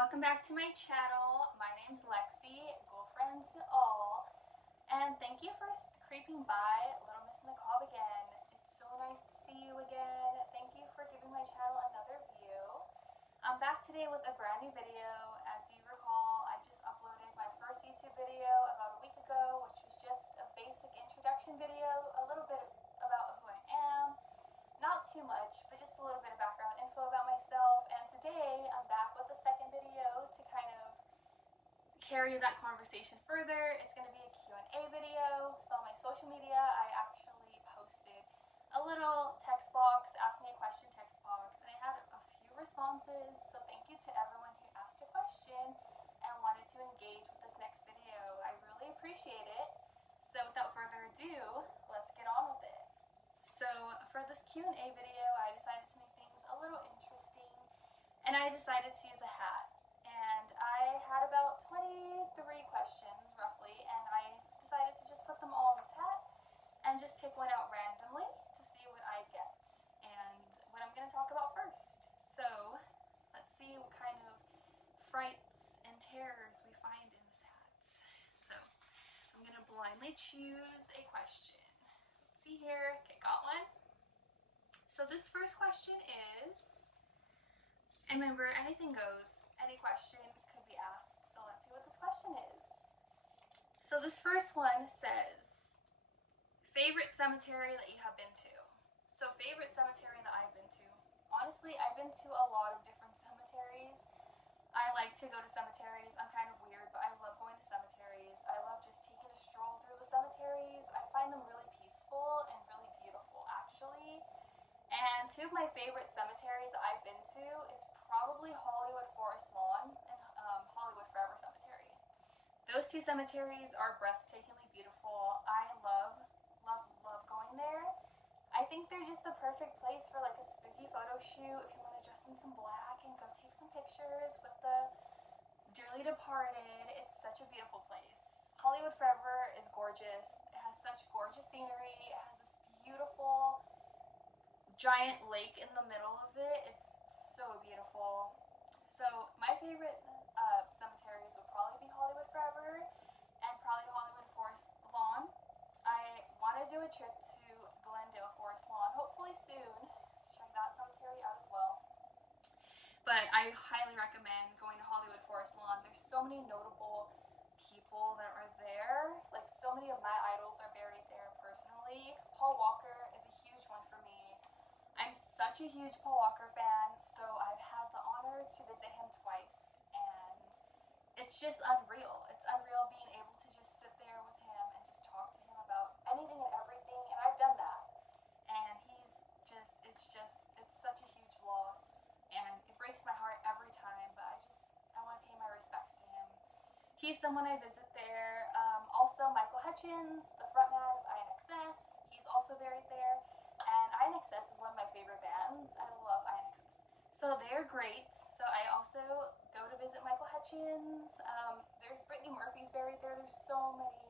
welcome back to my channel. My name's Lexi, girlfriend to all, and thank you for creeping by Little Miss Macabre again. It's so nice to see you again. Thank you for giving my channel another view. I'm back today with a brand new video. As you recall, I just uploaded my first YouTube video about a week ago, which was just a basic introduction video, a little bit about who I am. Not too much, but just a little bit of background info about myself. And today I'm back with a second video to kind of carry that conversation further. It's going to be a Q&A video. So on my social media, I actually posted a little text box, ask me a question text box, and I had a few responses. So thank you to everyone who asked a question and wanted to engage with this next video. I really appreciate it. So without further ado, let's get on with it. So for this Q&A video, I decided to make things a little interesting, and I decided to use a hat. And I had about 23 questions, roughly, and I decided to just put them all in this hat and just pick one out randomly to see what I get and what I'm going to talk about first. So let's see what kind of frights and terrors we find in this hat. So I'm going to blindly choose a question. See here, okay, got one. So this first question is, and remember, anything goes, any question could be asked, so let's see what this question is. So this first one says, favorite cemetery that you have been to. So favorite cemetery that I've been to. Honestly, I've been to a lot of different cemeteries. I like to go to cemeteries. I'm kind of weird, but I love going to cemeteries. I love just taking a stroll through the cemeteries. I find them really peaceful and really beautiful, actually. And two of my favorite cemeteries that I've been to is probably Hollywood Forest Lawn and Hollywood Forever Cemetery. Those two cemeteries are breathtakingly beautiful. I love going there. I think they're just the perfect place for like a spooky photo shoot if you want to dress in some black and go take some pictures with the dearly departed. It's such a beautiful place. Hollywood Forever is gorgeous. It has such gorgeous scenery. It has this beautiful giant lake in the middle of it. It's so beautiful. So my favorite cemeteries would probably be Hollywood Forever and probably Hollywood Forest Lawn. I want to do a trip to Glendale Forest Lawn, hopefully soon, to check that cemetery out as well. But I highly recommend going to Hollywood Forest Lawn. There's so many notable people that are there. Like, so many of my idols are buried there personally. Paul Walker is a huge one for me. I'm such a huge Paul Walker fan, so I've had the honor to visit him twice, and it's just unreal. It's unreal being able to just sit there with him and just talk to him about anything and everything, and I've done that. And it's such a huge loss, and it breaks my heart every time, but I want to pay my respects to him. He's someone I visit there. Also, Michael Hutchence, the frontman of INXS, he's also buried there. And INXS is one of my favorite bands. I love INXS. So they're great. So I also go to visit Michael Hutchence. There's Brittany Murphy's buried there. There's so many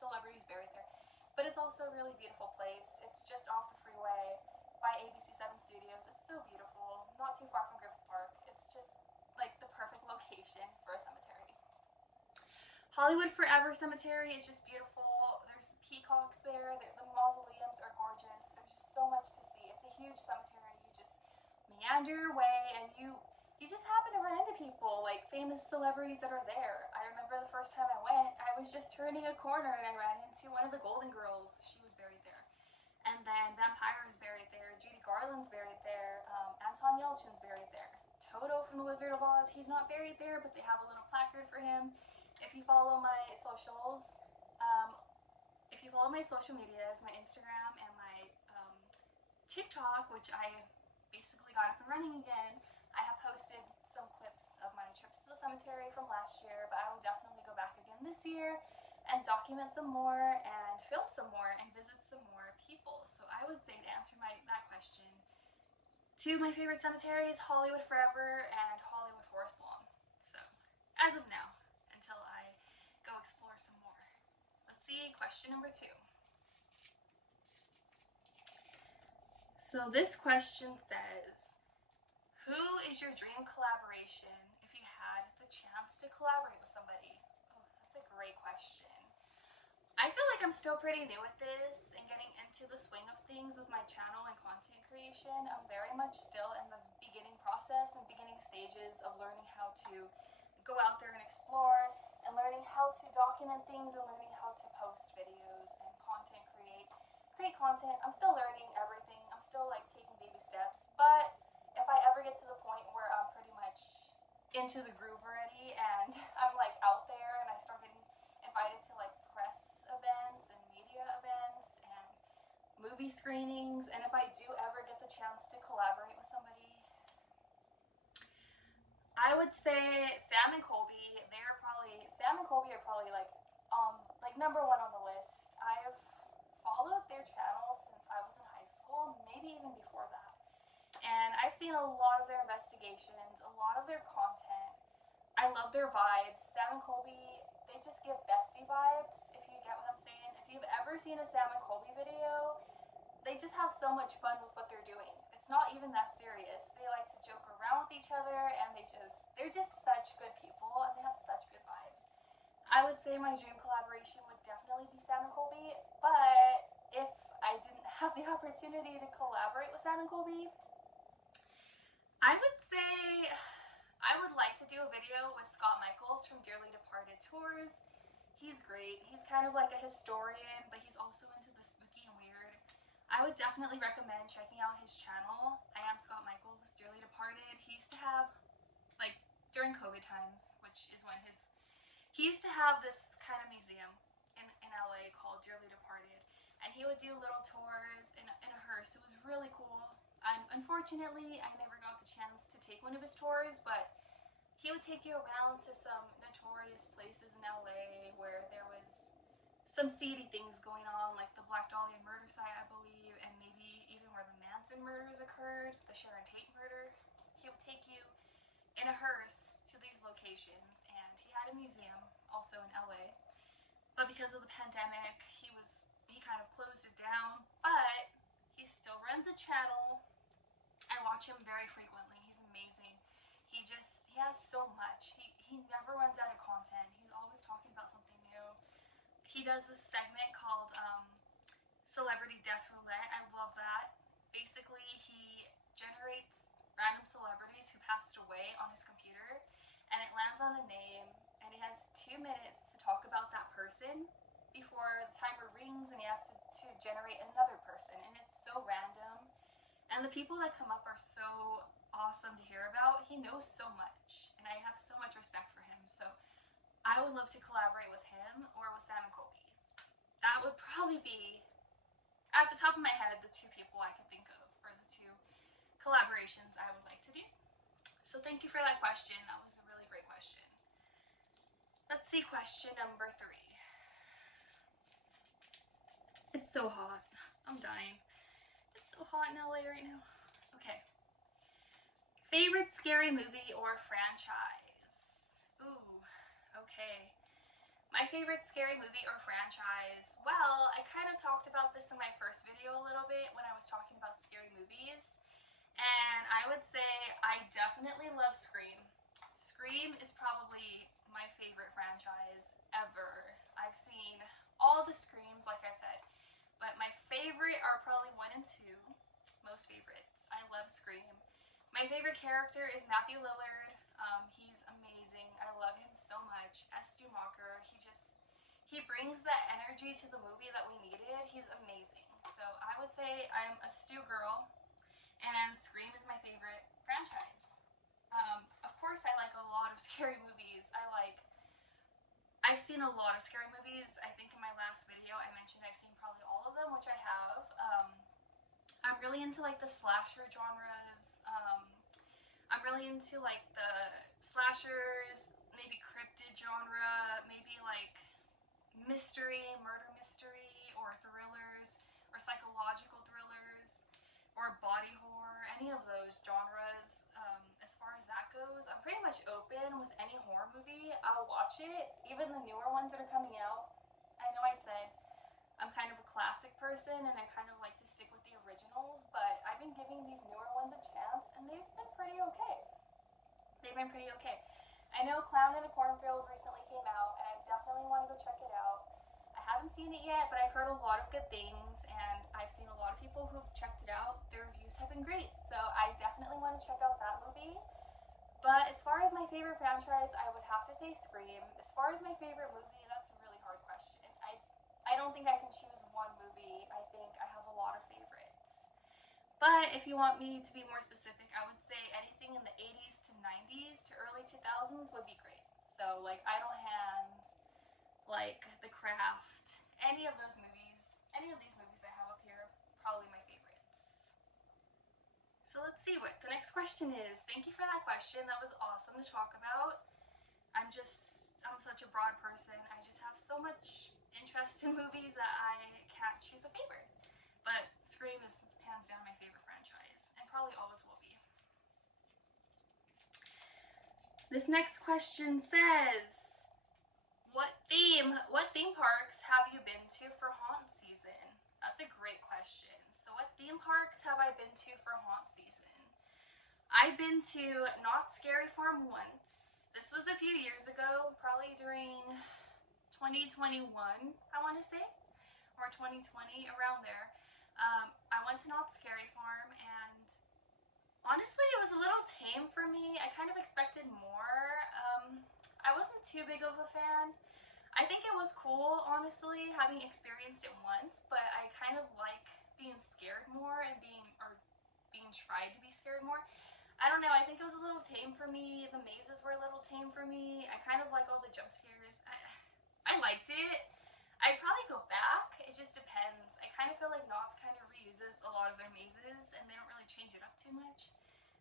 celebrities buried there. But it's also a really beautiful place. It's just off the freeway by ABC7 Studios. It's so beautiful. Not too far from Griffith Park. It's just like the perfect location for a cemetery. Hollywood Forever Cemetery is just beautiful. There's peacocks there. The mausoleums are gorgeous. There's just so much to see. It's a huge cemetery. You just meander your way, and you just happen to run into people, like famous celebrities that are there. I remember the first time I went, I was just turning a corner and I ran into one of the Golden Girls. She was buried there. And then Vampire is buried there. Judy Garland's buried there. Anton Yelchin's buried there. Toto from The Wizard of Oz, he's not buried there, but they have a little placard for him. If you follow my socials, medias, my Instagram and my TikTok, which I basically got up and running again, I have posted some clips of my trips to the cemetery from last year, but I will definitely go back again this year and document some more and film some more and visit some more people. So I would say, to answer that question, two of my favorite cemeteries, Hollywood Forever and Hollywood Forest Lawn. So as of now, until I go explore some more. Let's see, question number 2. So this question says, who is your dream collaboration if you had the chance to collaborate with somebody? Oh, that's a great question. I feel like I'm still pretty new at this and getting into the swing of things with my channel and content creation. I'm very much still in the beginning process and beginning stages of learning how to go out there and explore and learning how to document things and learning how to post videos and create content. I'm still learning everything. I'm still like taking baby steps. But if I ever get to the point where I'm pretty much into the groove already and I'm like out there and I start getting invited to like press events and media events and movie screenings, and if I do ever get the chance to collaborate with somebody, I would say Sam and Colby. Sam and Colby are probably like number one on the list. I've followed their channel since I was in high school, maybe even before that. And I've seen a lot of their investigations, a lot of their content. I love their vibes. Sam and Colby, they just give bestie vibes, if you get what I'm saying. If you've ever seen a Sam and Colby video, they just have so much fun with what they're doing. It's not even that serious. They like to joke around with each other, and they're just such good people, and they have such good vibes. I would say my dream collaboration would definitely be Sam and Colby, but if I didn't have the opportunity to collaborate with Sam and Colby, I would say I would like to do a video with Scott Michaels from Dearly Departed Tours. He's great. He's kind of like a historian, but he's also into the spooky and weird. I would definitely recommend checking out his channel. I am Scott Michaels, Dearly Departed. He used to have, like, during COVID times, which is when he used to have this kind of museum in LA called Dearly Departed, and he would do little tours in a hearse. It was really cool. Unfortunately, I never got the chance to take one of his tours, but he would take you around to some notorious places in LA where there was some seedy things going on, like the Black Dahlia murder site, I believe, and maybe even where the Manson murders occurred, the Sharon Tate murder. He would take you in a hearse to these locations, and he had a museum also in LA. But because of the pandemic, he kind of closed it down, but he still runs a channel. I watch him very frequently. He's amazing. He has so much. He never runs out of content. He's always talking about something new. He does this segment called Celebrity Death Roulette. I love that. Basically, he generates random celebrities who passed away on his computer, and it lands on a name, and he has 2 minutes to talk about that person before the timer rings, and he has to generate another person, and it's so random. And the people that come up are so awesome to hear about. He knows so much, and I have so much respect for him. So I would love to collaborate with him or with Sam and Colby. That would probably be, at the top of my head, the two people I can think of, or the two collaborations I would like to do. So thank you for that question. That was a really great question. Let's see question number 3. It's so hot. I'm dying. It's so hot in LA right now. Okay. Favorite scary movie or franchise? Ooh, okay. My favorite scary movie or franchise? Well, I kind of talked about this in my first video a little bit when I was talking about scary movies. And I would say I definitely love Scream. Scream is probably my favorite franchise ever. I've seen all the Screams, like I said. But my favorite are probably 1 and 2. Most favorites. I love Scream. My favorite character is Matthew Lillard. He's amazing. I love him so much. As Stu Macher, he brings that energy to the movie that we needed. He's amazing. So I would say I'm a Stu girl, and Scream is my favorite franchise. Of course, I like a lot of scary movies. I've seen a lot of scary movies. I think in my last video I mentioned I've seen probably all of them, which I have. I'm really into like the slasher genres. I'm really into like the slashers, maybe cryptid genre, maybe like mystery, murder mystery, or thrillers, or psychological thrillers, or body horror, any of those genres. As far as that goes, I'm pretty much open with any horror movie. I'll watch it, even the newer ones that are coming out. I know I said I'm kind of a classic person and I kind of like to stick with the originals, but I've been giving these newer ones a chance and they've been pretty okay. I know Clown in a Cornfield recently came out, and I definitely want to go check it out. I haven't seen it yet, but I've heard a lot of good things, and I've seen a lot of people who've checked it out. Their reviews have been great, so I definitely want to check out that movie. But as far as my favorite franchise, I would have to say Scream. As far as my favorite movie, that's a really hard question. I don't think I can choose one movie. I think I have a lot of favorites. But if you want me to be more specific, I would say anything in the 80s to 90s to early 2000s would be great. So, like Idle Hands, like The Craft, any of those movies, any of these movies I have up here, probably my favorites. So let's see what the next question is. Thank you for that question. That was awesome to talk about. I'm such a broad person. I just have so much interest in movies that I can't choose a favorite. But Scream is hands down my favorite franchise, and probably always will be. This next question says, what theme parks have you been to for haunt season? That's a great question. So what theme parks have I been to for haunt season? I've been to Knott's Scary Farm once. This was a few years ago, probably during 2021, I want to say, or 2020, around there. I went to Knott's Scary Farm, and honestly, it was a little tame for me. I kind of expected more. I wasn't too big of a fan. I think it was cool, honestly, having experienced it once, but I kind of like being scared more and being tried to be scared more. I don't know, I think it was a little tame for me. The mazes were a little tame for me. I kind of like all the jump scares. I liked it. I'd probably go back. It just depends. I kind of feel like Knott's kind of reuses a lot of their mazes, and they don't really change it up too much.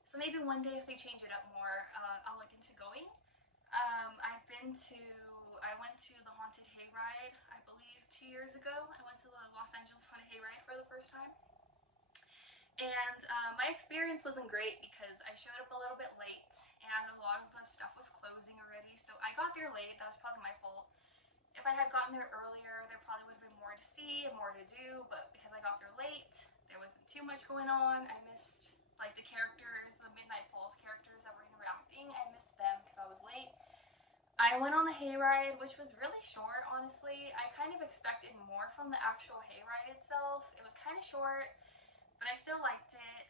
So maybe one day if they change it up more, I'll look into going. I went to the Haunted Hayride, I believe 2 years ago. I went to the Los Angeles Haunted Hayride for the first time. And my experience wasn't great because I showed up a little bit late and a lot of the stuff was closing already. So I got there late. That was probably my fault. If I had gotten there earlier, there probably would have been more to see and more to do. But because I got there late, there wasn't too much going on. I missed like the characters, the Midnight Falls characters that were interacting. I missed them because I was late. I went on the hayride, which was really short, honestly. I kind of expected more from the actual hayride itself. It was kind of short, but I still liked it.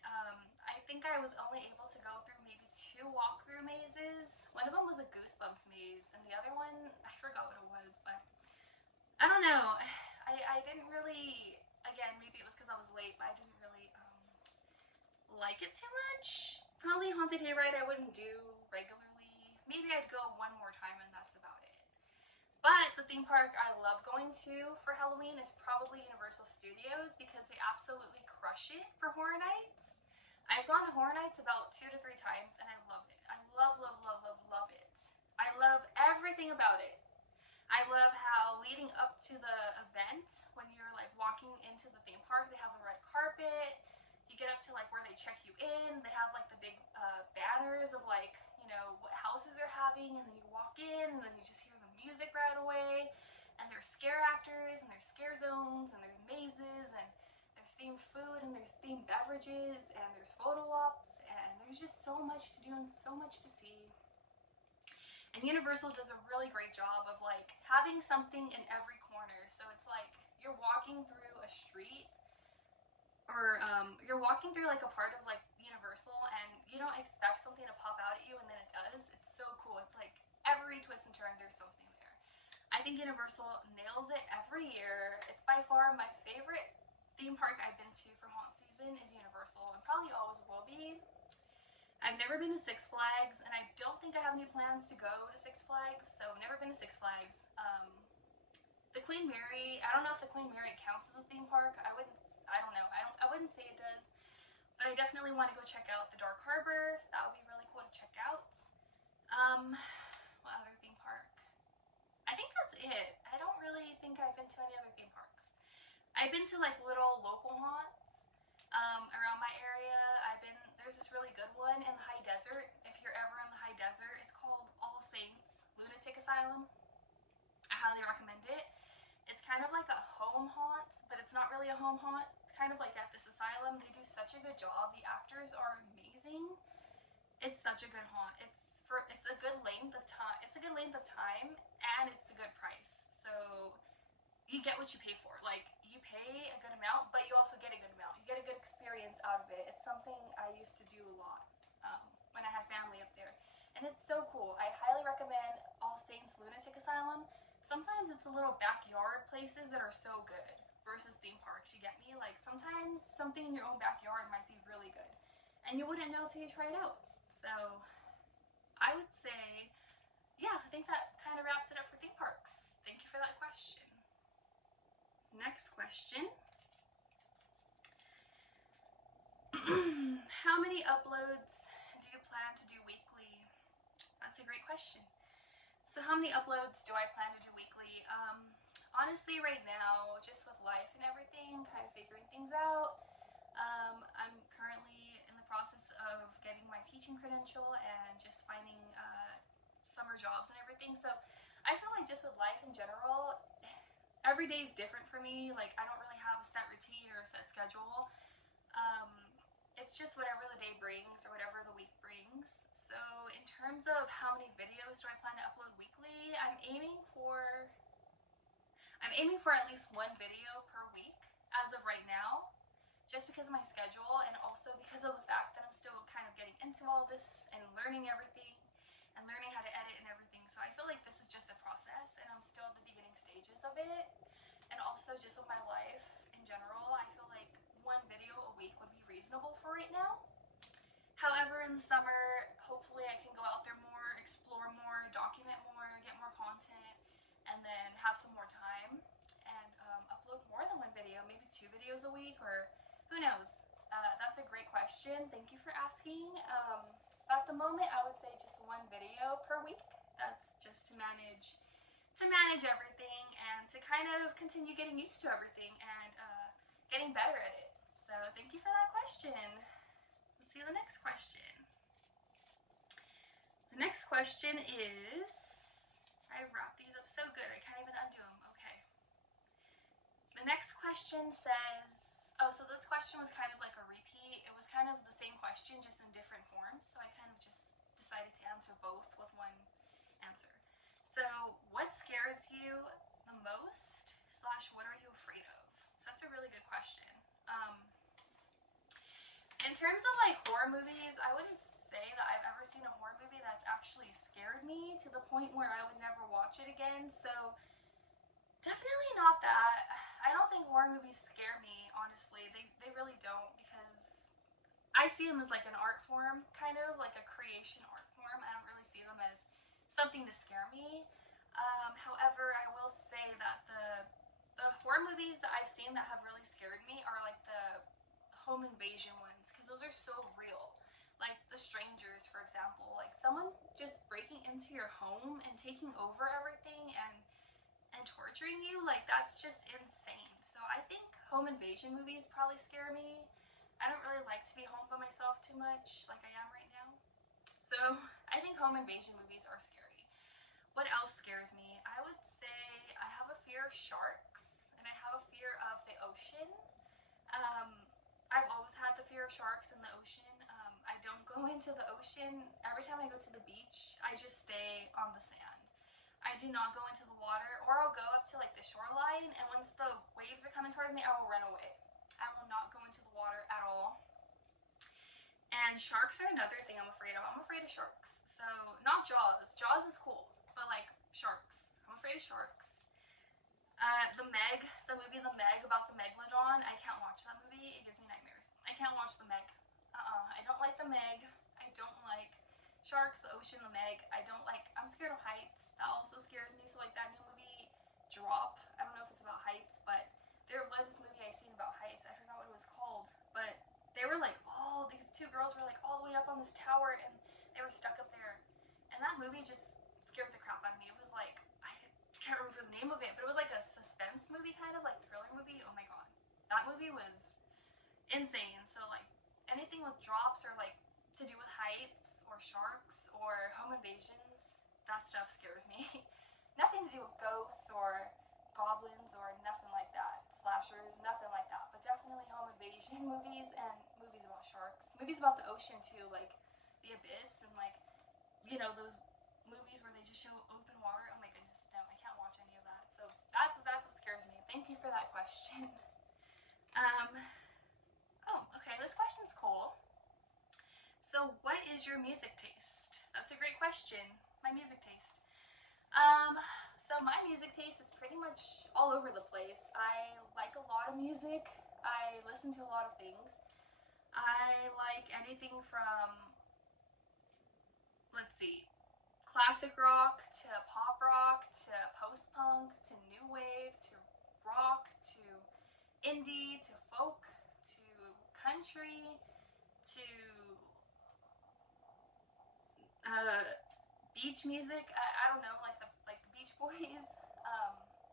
I think I was only able to go through maybe 2 walkthrough mazes. One of them was a Goosebumps maze, and the other one, I forgot what it was, but I don't know. I didn't really, again, maybe it was because I was late, but I didn't really like it too much. Probably Haunted Hayride I wouldn't do regularly. Maybe I'd go one more time and that's about it. But the theme park I love going to for Halloween is probably Universal Studios because they absolutely crush it for Horror Nights. I've gone to Horror Nights about 2 to 3 times and I love it. I love it. I love everything about it. I love how leading up to the event, when you're like walking into the theme park, they have the red carpet. You get up to like where they check you in. They have like the big banners of like, you know, what houses they're having, and then you walk in and then you just hear the music right away. And there's scare actors and there's scare zones and there's mazes and there's themed food and there's themed beverages and there's photo ops and there's just so much to do and so much to see. And Universal does a really great job of like having something in every corner. So it's like you're walking through a street or you're walking through like a part of like Universal and you don't expect something to pop out at you and then it does. It's so cool. It's like every twist and turn there's something there. I think Universal nails it every year. It's by far my favorite theme park I've been to for haunt season is Universal and probably always will be. I've never been to Six Flags and I don't think I have any plans to go to Six Flags, so I've never been to Six Flags. The Queen Mary, I don't know if the Queen Mary counts as a theme park. I don't know. I wouldn't say it does, but I definitely want to go check out the Dark Harbor. That would be really cool to check out. What other theme park? I think that's it. I don't really think I've been to any other theme parks. I've been to like little local haunts around my area. There's this really good one in the High Desert. If you're ever in the High Desert, it's called All Saints Lunatic Asylum. I highly recommend it. It's kind of like a home haunt, but it's not really a home haunt. It's kind of like at this asylum. They do such a good job. The actors are amazing. It's such a good haunt. It's a good length of length of time, and it's a good price. So you get what you pay for. Like, you pay a good amount, but you also get a good amount. You get a good experience out of it. It's something I used to do a lot when I had family up there. And it's so cool. I highly recommend All Saints Lunatic Asylum. Sometimes it's a little backyard places that are so good versus theme parks. You get me? Like, sometimes something in your own backyard might be really good. And you wouldn't know till you try it out. So I would say, yeah, I think that kind of wraps it up for theme parks. Thank you for that question. Next question. How many uploads do you plan to do weekly? That's a great question. So how many uploads do I plan to do weekly? Honestly, right now, just with life and everything, kind of figuring things out, I'm currently in the process of getting my teaching credential and just finding summer jobs and everything. So I feel like just with life in general, every day is different for me. Like, I don't really have a set routine or a set schedule. It's just whatever the day brings or whatever the week brings. So in terms of how many videos do I plan to upload weekly, I'm aiming for at least one video per week as of right now, just because of my schedule and also because of the fact that I'm still kind of getting into all this and learning everything and learning how to edit and everything. So I feel like this is just a process and I'm still at the beginning stages of it. And also just with my life in general, I feel like one video a week would be reasonable for right now. However, in the summer, hopefully I can go out there more, explore more, document more, get more content, and then have some more time and upload more than one video, maybe 2 videos a week, or who knows. That's a great question. Thank you for asking. At the moment, I would say just 1 video per week. That's just to manage everything and to kind of continue getting used to everything and getting better at it. So thank you for that question. Let's see the next question. The next question is, I wrapped these up so good, I can't even undo them. Okay. The next question says, oh, so this question was kind of like a repeat. It was kind of the same question, just in different forms. So I kind of just decided to answer both with one answer. So what scares you the most / what are you afraid of? So that's a really good question. In terms of like horror movies, I wouldn't say that I've ever seen a horror movie that's actually scared me to the point where I would never watch it again. So definitely not that. I don't think horror movies scare me, honestly. They really don't, because I see them as like an art form, kind of like a creation art form. I don't really see them as something to scare me. However, I will say that the horror movies that I've seen that have really scared me are like the home invasion ones, because those are so real. Like The Strangers, for example, like someone just breaking into your home and taking over everything and torturing you, like that's just insane. So I think home invasion movies probably scare me. I don't really like to be home by myself too much, like I am right now. So I think home invasion movies are scary. What else scares me? I would say I have a fear of sharks and I have a fear of the ocean. I've always had the fear of sharks in the ocean. I don't go into the ocean. Every time I go to the beach, I just stay on the sand. I do not go into the water, or I'll go up to like the shoreline, and once the waves are coming towards me, I will run away. I will not go into the water at all. And sharks are another thing I'm afraid of. I'm afraid of sharks. So, not Jaws. Jaws is cool, but like sharks. I'm afraid of sharks. The Meg, the movie The Meg about the Megalodon, I can't watch that movie. It gives me nightmares. I can't watch The Meg. I don't like The Meg. I don't like sharks, the ocean, The Meg. I'm scared of heights. That also scares me. So like that new movie, Drop, I don't know if it's about heights, but there was this movie I seen about heights. I forgot what it was called, but they were like, these 2 girls were like all the way up on this tower and they were stuck up there. And that movie just scared the crap out of me. It was like, I can't remember the name of it, but it was like a suspense movie, kind of like thriller movie. Oh my god. That movie was insane. So like anything with drops or like to do with heights or sharks or home invasions, that stuff scares me. Nothing to do with ghosts or goblins or nothing like that. Slashers, nothing like that. But definitely home invasion movies and movies about sharks. Movies about the ocean too, like The Abyss and like, those movies where they just show open water. Oh my goodness, no, I can't watch any of that. So that's what scares me. Thank you for that question. Oh, okay, this question's cool. So what is your music taste? That's a great question. My music taste. So my music taste is pretty much all over the place. I like a lot of music. I listen to a lot of things. I like anything from, let's see, classic rock to pop rock to post-punk to new wave to rock to indie to folk to country to beach music. I don't know, like the Beach Boys.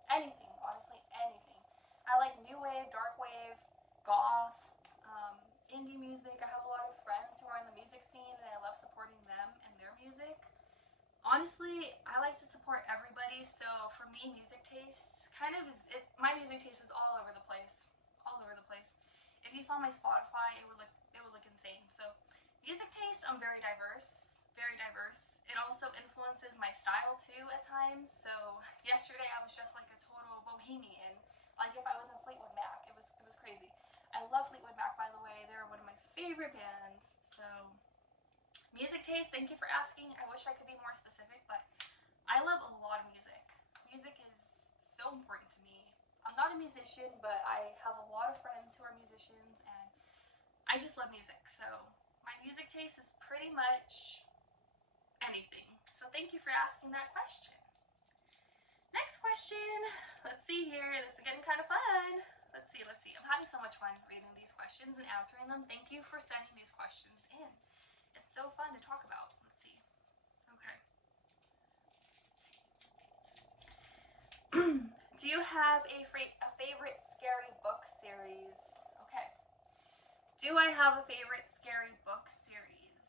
Anything, honestly, anything. I like new wave, dark wave, goth, indie music. I have a lot of friends who are in the music scene, and I love supporting them and their music. Honestly, I like to support everybody, so for me, music taste kind of is it. My music taste is all over the place, all over the place. If you saw my Spotify, it would look insane. So, music taste, I'm very diverse, very diverse. It also influences my style too at times. So yesterday I was just like a total bohemian, like if I was in Fleetwood Mac. It was crazy. I love Fleetwood Mac, by the way. They're one of my favorite bands. So music taste, thank you for asking. I wish I could be more specific, but I love a lot of music. Music is so important to me. I'm not a musician, but I have a lot of friends who are musicians, and I just love music. So my music taste is pretty much anything. So thank you for asking that question. Next question. Let's see here. This is getting kind of fun. Let's see. I'm having so much fun reading these questions and answering them. Thank you for sending these questions in. It's so fun to talk about. Let's see. Okay. Do you have a favorite scary book series? Okay. Do I have a favorite scary book series?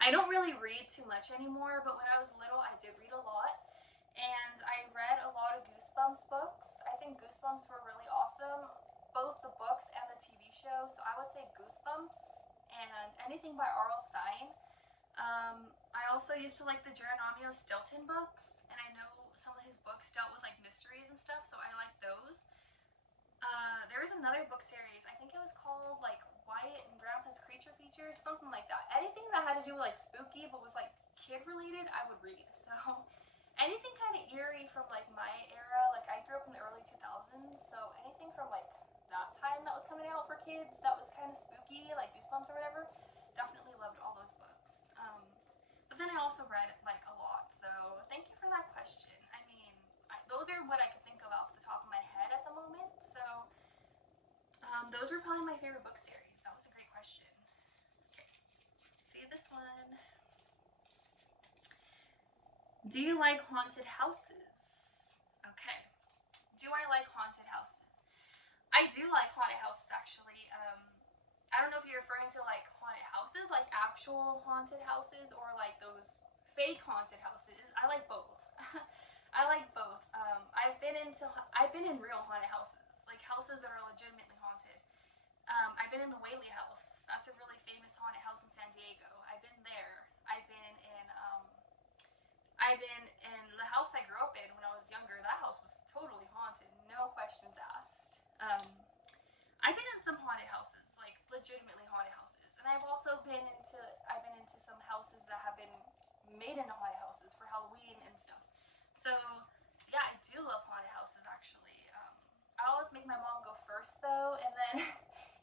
I don't really read too much anymore, but when I was little, I did read a lot. And I read a lot of Goosebumps books. I think Goosebumps were really awesome, both the books and the TV show. So I would say Goosebumps and anything by R.L. Stine. I also used to like the Geronimo Stilton books, and I know some of his books dealt with like mysteries and stuff, so I like those. There was another book series, I think it was called like Wyatt and Grandpa's Creature Features, something like that. Anything that had to do with like spooky but was like kid related, I would read. So anything kind of eerie from like my era, like I grew up in the early 2000s, so anything from like that time that was coming out for kids that was kind of spooky, like Goosebumps or whatever, definitely loved all those books. But then I also read like a lot, so thank you for that question. I mean, those are what I could think of off the top of my head at the moment, so those were probably my favorite book series. That was a great question. Okay, let's see this one. Do you like haunted houses? Okay. Do I like haunted houses? I do like haunted houses, actually. I don't know if you're referring to like haunted houses, like actual haunted houses, or like those fake haunted houses. I like both. I like both. I've been in real haunted houses, like houses that are legitimately haunted. I've been in the Whaley House. That's a really famous haunted house in San Diego. I've been there. I've been in the house I grew up in when I was younger. That house was totally haunted, no questions asked. I've been in some haunted houses, like legitimately haunted houses, and I've been into some houses that have been made into haunted houses for Halloween and stuff. So yeah, I do love haunted houses actually. I always make my mom go first though, and then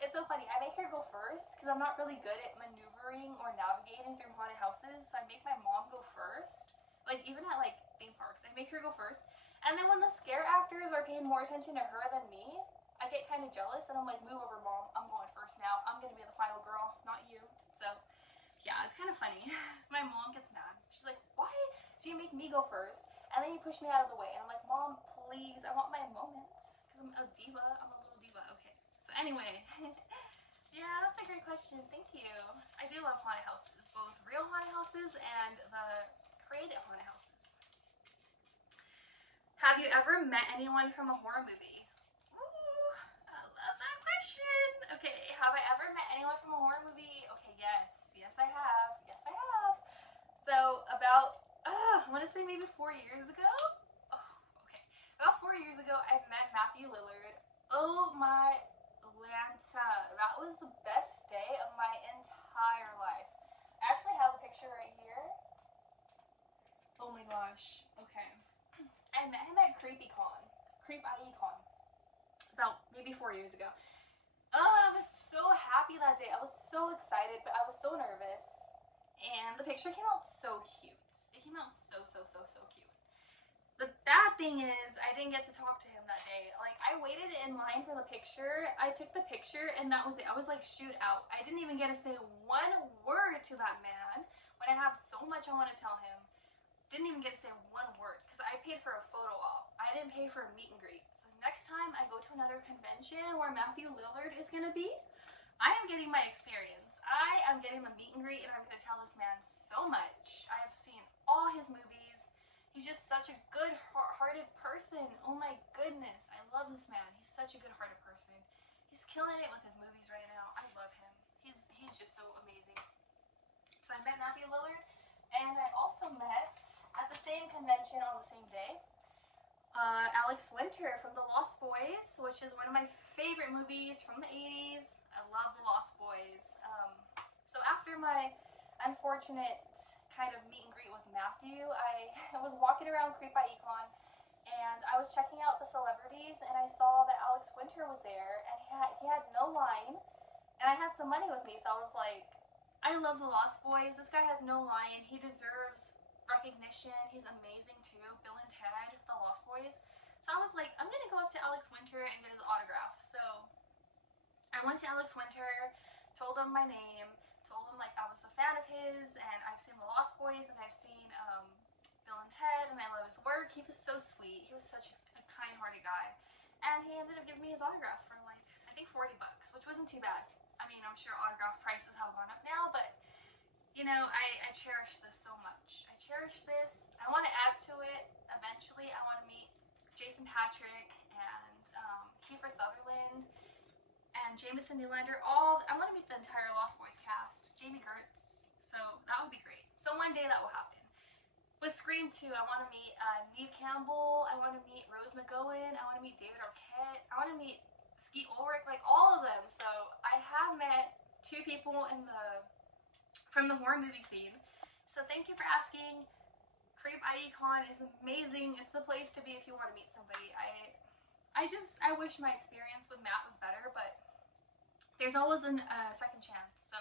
it's so funny. I make her go first because I'm not really good at maneuvering or navigating through haunted houses. So I make my mom go first. Like even at like theme parks, I make her go first. And then when the scare actors are paying more attention to her than me, I get kind of jealous and I'm like, move over, mom. I'm going first now. I'm gonna be the final girl, not you. So yeah, it's kind of funny. My mom gets mad. She's like, why do you make me go first? And then you push me out of the way. And I'm like, mom, please, I want my moments. Because I'm a diva. I'm a little diva. Okay. So anyway, yeah, that's a great question. Thank you. I do love haunted houses, both real haunted houses and the created haunted houses. Have you ever met anyone from a horror movie? Ooh, I love that question. Okay, have I ever met anyone from a horror movie? Okay, yes. Yes, I have. Yes, I have. So, a about, I want to say maybe 4 years ago. Oh, okay. About 4 years ago, I met Matthew Lillard. Oh my Lanta. That was the best day of my entire life. I actually have the picture right here. Oh my gosh. Okay. I met him at CreepyCon. CreepIECon. About maybe 4 years ago. Oh, I was so happy that day. I was so excited, but I was so nervous. And the picture came out so cute. It came out so cute. The bad thing is, I didn't get to talk to him that day. Like, I waited in line for the picture. I took the picture, and that was it. I was like, shoot out. I didn't even get to say one word to that man when I have so much I want to tell him. Didn't even get to say one word because I paid for a photo op. I didn't pay for a meet and greet. So next time I go to another convention where Matthew Lillard is going to be, I am getting my experience. I am getting the meet and greet, and I'm going to tell this man so much. I have seen all his movies. He's just such a good-hearted person. Oh my goodness. I love this man. He's such a good-hearted person. He's killing it with his movies right now. I love him. He's just so amazing. So I met Matthew Lillard, and I also met, at the same convention on the same day, Alex Winter from The Lost Boys, which is one of my favorite movies from the 80s. I love The Lost Boys. So after my unfortunate kind of meet and greet with Matthew, I was walking around CreepIECon, and I was checking out the celebrities, and I saw that Alex Winter was there, and he had no line, and I had some money with me, so I was like, I love The Lost Boys. This guy has no line. He deserves recognition. He's amazing too. Bill and Ted, The Lost Boys. So I was like, I'm gonna go up to Alex Winter and get his autograph. So I went to Alex Winter, told him my name, told him like I was a fan of his, and I've seen The Lost Boys, and I've seen Bill and Ted, and I love his work. He was so sweet. He was such a kind-hearted guy, and he ended up giving me his autograph for like, I think $40, which wasn't too bad. I mean, I'm sure autograph prices have gone up now, but you know, I cherish this so much. I cherish this. I want to add to it. Eventually, I want to meet Jason Patric and Kiefer Sutherland and Jameson Newlander. I want to meet the entire Lost Boys cast. Jamie Gertz. So that would be great. So one day that will happen. With Scream 2, I want to meet Neve Campbell. I want to meet Rose McGowan. I want to meet David Arquette. I want to meet Skeet Ulrich, like all of them. So I have met 2 people from the horror movie scene. So thank you for asking. CreepIECon is amazing. It's the place to be if you want to meet somebody. I wish my experience with Matt was better, but there's always a second chance. So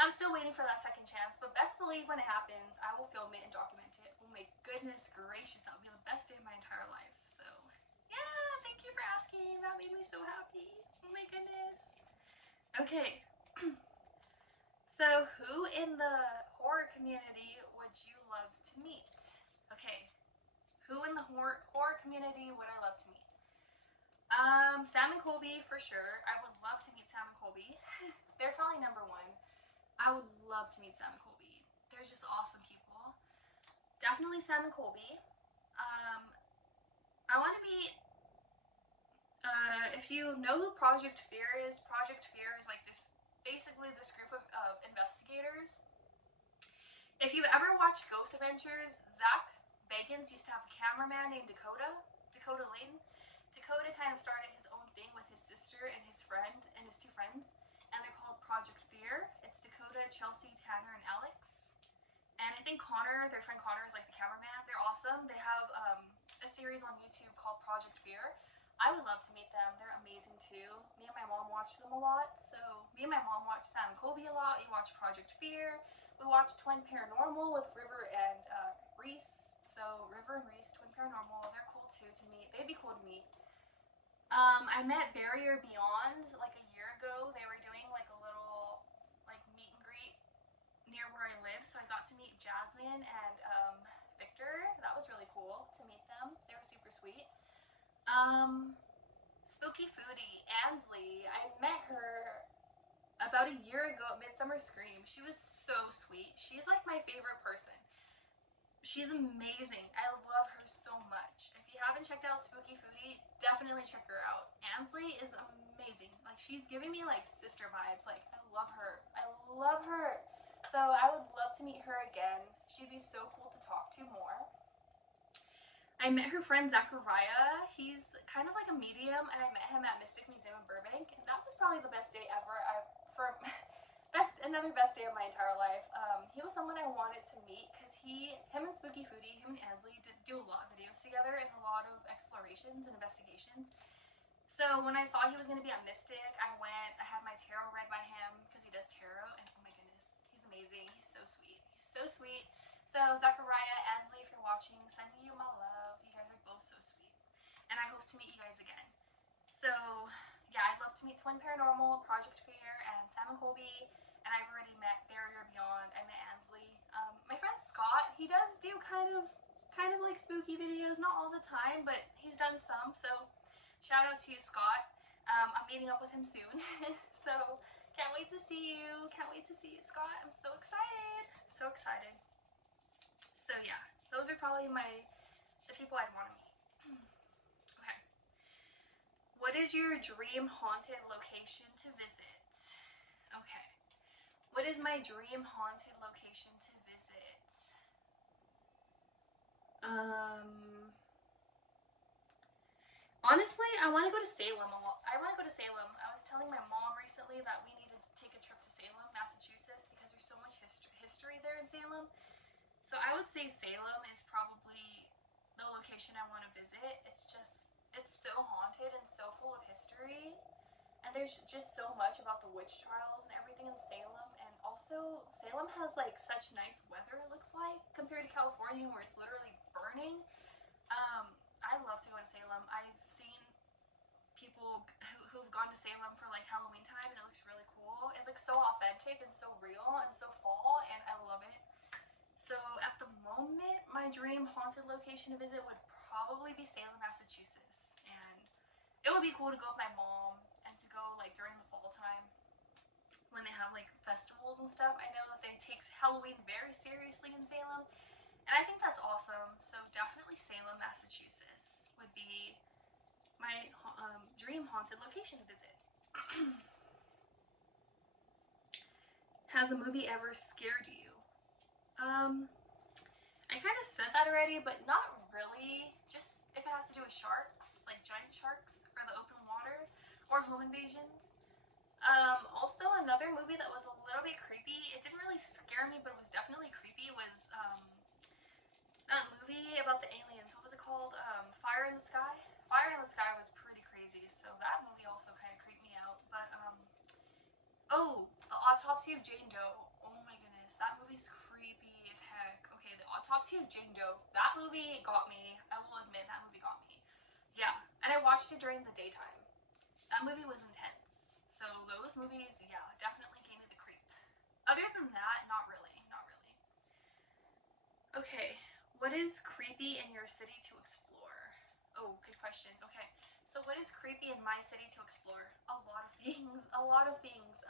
I'm still waiting for that second chance, but best believe when it happens, I will film it and document it. Oh my goodness gracious, that would be the best day of my entire life. So yeah, thank you for asking. That made me so happy. Oh my goodness. Okay. So who in the horror community would you love to meet? Okay. Who in the horror community would I love to meet? Sam and Colby for sure. I would love to meet Sam and Colby. They're probably number 1. I would love to meet Sam and Colby. They're just awesome people. Definitely Sam and Colby. I want to meet, if you know who Project Fear is like basically this group of investigators. If you've ever watched Ghost Adventures, Zach Bagans used to have a cameraman named Dakota Layton. Dakota kind of started his own thing with his sister and his friend and his 2 friends, and they're called Project Fear. It's Dakota, Chelsea, Tanner, and Alex. And I think Connor, their friend Connor, is like the cameraman. They're awesome. They have a series on YouTube called Project Fear. I would love to meet them. They're amazing too. Me and my mom watch them a lot. So me and my mom watch Sam and Colby a lot. We watch Project Fear. We watch Twin Paranormal with River and Reese. So River and Reese, Twin Paranormal, they're cool too to meet. They'd be cool to meet. I met Barrier Beyond like a year ago. They were doing like a little like meet and greet near where I live. So I got to meet Jasmine and Victor. That was really cool to meet them. They were super sweet. Spooky Foodie, Ansley. I met her about a year ago at Midsummer Scream. She was so sweet. She's like my favorite person. She's amazing. I love her so much. If you haven't checked out Spooky Foodie, definitely check her out. Ansley is amazing. Like, she's giving me like sister vibes. Like, I love her. I love her. So I would love to meet her again. She'd be so cool to talk to more. I met her friend Zachariah. He's kind of like a medium, and I met him at Mystic Museum in Burbank, and that was probably the best day ever. Another best day of my entire life. He was someone I wanted to meet because him and Spooky Foodie, him and Ansley do a lot of videos together and a lot of explorations and investigations. So when I saw he was going to be at Mystic, I went. I had my tarot read by him because he does tarot, and oh my goodness, he's amazing. He's so sweet. He's so sweet. So Zachariah, Ansley, if you're watching, sending you my love. You guys are both so sweet, and I hope to meet you guys again. So yeah, I'd love to meet Twin Paranormal, Project Fear, and Sam and Colby. And I've already met Barrier Beyond. I met Ansley. My friend Scott, he does do kind of like spooky videos, not all the time, but he's done some. So shout out to you, Scott. I'm meeting up with him soon. So can't wait to see you. Can't wait to see you, Scott. I'm so excited. So excited. So yeah, those are probably the people I'd want to meet. Okay. What is your dream haunted location to visit? Okay. What is my dream haunted location to visit? Honestly, I want to go to Salem a lot. I want to go to Salem. I was telling my mom recently that we need to take a trip to Salem, Massachusetts, because there's so much history there in Salem. So I would say Salem is probably the location I want to visit. It's so haunted and so full of history. And there's just so much about the witch trials and everything in Salem. And also, Salem has like such nice weather, it looks like, compared to California where it's literally burning. I love to go to Salem. I've seen people who've gone to Salem for like Halloween time, and it looks really cool. It looks so authentic and so real and so fall, and I love it. So at the moment, my dream haunted location to visit would probably be Salem, Massachusetts. And it would be cool to go with my mom and to go like during the fall time when they have like festivals and stuff. I know that they take Halloween very seriously in Salem, and I think that's awesome. So definitely Salem, Massachusetts would be my dream haunted location to visit. Has a movie ever scared you? I kind of said that already, but not really. Just if it has to do with sharks, like giant sharks, or the open water, or home invasions. Also another movie that was a little bit creepy. It didn't really scare me, but it was definitely creepy. Was that movie about the aliens? What was it called? Fire in the Sky. Fire in the Sky was pretty crazy. So that movie also kind of creeped me out. But oh, The Autopsy of Jane Doe. Oh my goodness, that movie's creepy as heck. Okay, The Autopsy of Jane Doe. That movie got me. I will admit that movie got me. Yeah, and I watched it during the daytime. That movie was intense. So those movies, yeah, definitely gave me the creep. Other than that, not really, not really. Okay, what is creepy in your city to explore? Oh, good question. Okay, so what is creepy in my city to explore? A lot of things, a lot of things.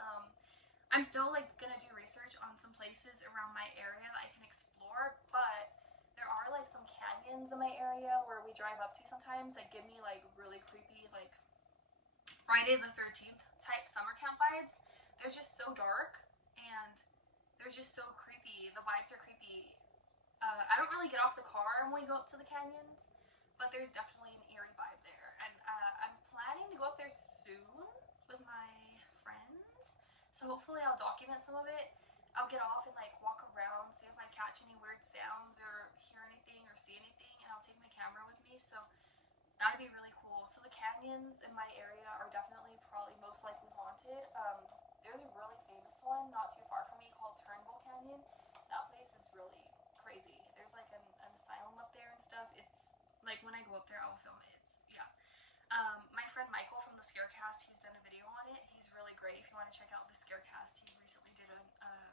I'm still like gonna do research on some places around my area that I can explore, but there are like some canyons in my area where we drive up to sometimes that give me like really creepy, like Friday the 13th type summer camp vibes. They're just so dark and they're just so creepy. The vibes are creepy. I don't really get off the car when we go up to the canyons, but there's definitely an eerie vibe there. And I'm planning to go up there soon with my friends. So hopefully I'll document some of it. I'll get off and like walk around, see if I catch any weird sounds or hear anything or see anything, and I'll take my camera with me. So that'd be really cool. So the canyons in my area are definitely probably most likely haunted. There's a really famous one not too far from me called Turnbull Canyon. That place is really crazy. There's like an asylum up there and stuff. It's like when I go up there, I'll film it. It's yeah. My friend Michael from the Scarecast, he's done a video on it. He's really great. If you want to check out the Scarecast, he recently did an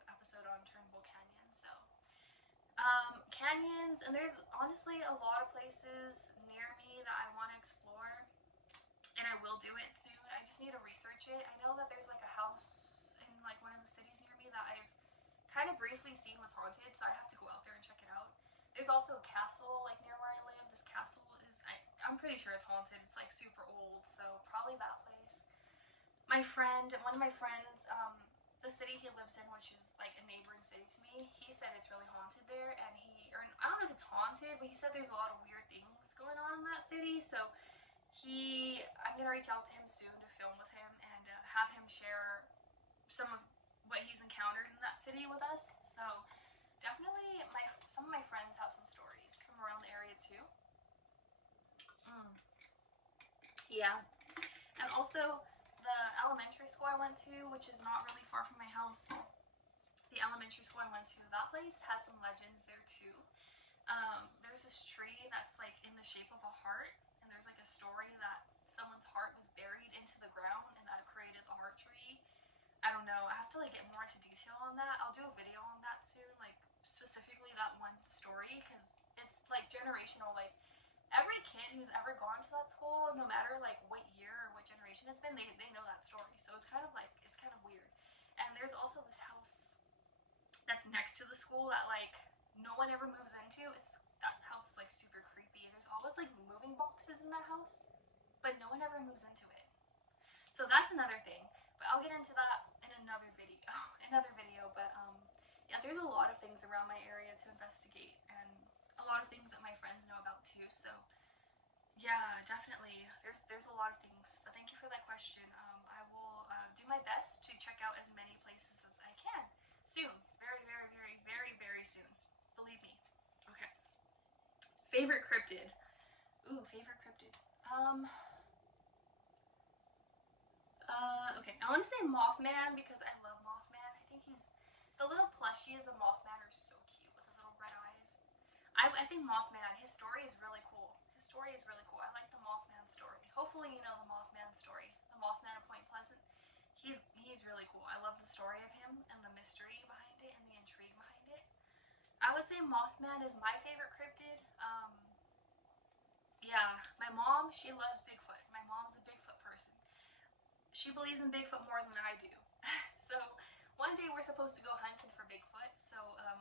episode on Turnbull Canyon. So canyons, and there's honestly a lot of places near me that I want to explore, and I will do it soon. I just need to research it. I know that there's like a house in like one of the cities near me that I've kind of briefly seen was haunted, so I have to go out there and check it out. There's also a castle like near where I live. This castle is, I'm pretty sure it's haunted. It's like super old, so probably that place. One of my friends, the city he lives in, which is like a neighboring city to me, he said it's really haunted there, and or I don't know if it's haunted, but he said there's a lot of weird things going on in that city. So I'm gonna reach out to him soon to film with him and have him share some of what he's encountered in that city with us. So definitely, some of my friends have some stories from around the area too. Yeah, and also the elementary school I went to, which is not really far from my house, the elementary school I went to, that place has some legends there too. There's this tree that's like in the shape of a heart, and there's like a story that someone's heart was buried into the ground and that created the heart tree. I don't know, I have to like get more into detail on that. I'll do a video on that soon, like specifically that one story, because it's like generational. Like every kid who's ever gone to that school, no matter like what year or what generation it's been, they know that story. So it's kind of weird. And there's also this house that's next to the school that like no one ever moves into. That house is like super creepy. There's always like moving boxes in that house, but no one ever moves into it. So that's another thing. But I'll get into that in another video. But yeah, there's a lot of things around my area to investigate, and a lot of things that my friends know about too. So yeah, definitely. There's a lot of things. But thank you for that question. I will do my best to check out as many places as I can soon. Very, very, very, very, very soon. Believe me. Okay. Favorite cryptid. Ooh, favorite cryptid. Okay. I want to say Mothman because I love Mothman. I think the little plushies of Mothman are so cute with his little red eyes. I think Mothman, his story is really cool. I like the Mothman story. Hopefully you know the Mothman story. The Mothman of Point Pleasant. He's really cool. I love the story of him and the mystery behind it and the intrigue behind it. I would say Mothman is my favorite cryptid. Yeah, my mom, she loves Bigfoot. My mom's a Bigfoot person. She believes in Bigfoot more than I do. So one day we're supposed to go hunting for Bigfoot. So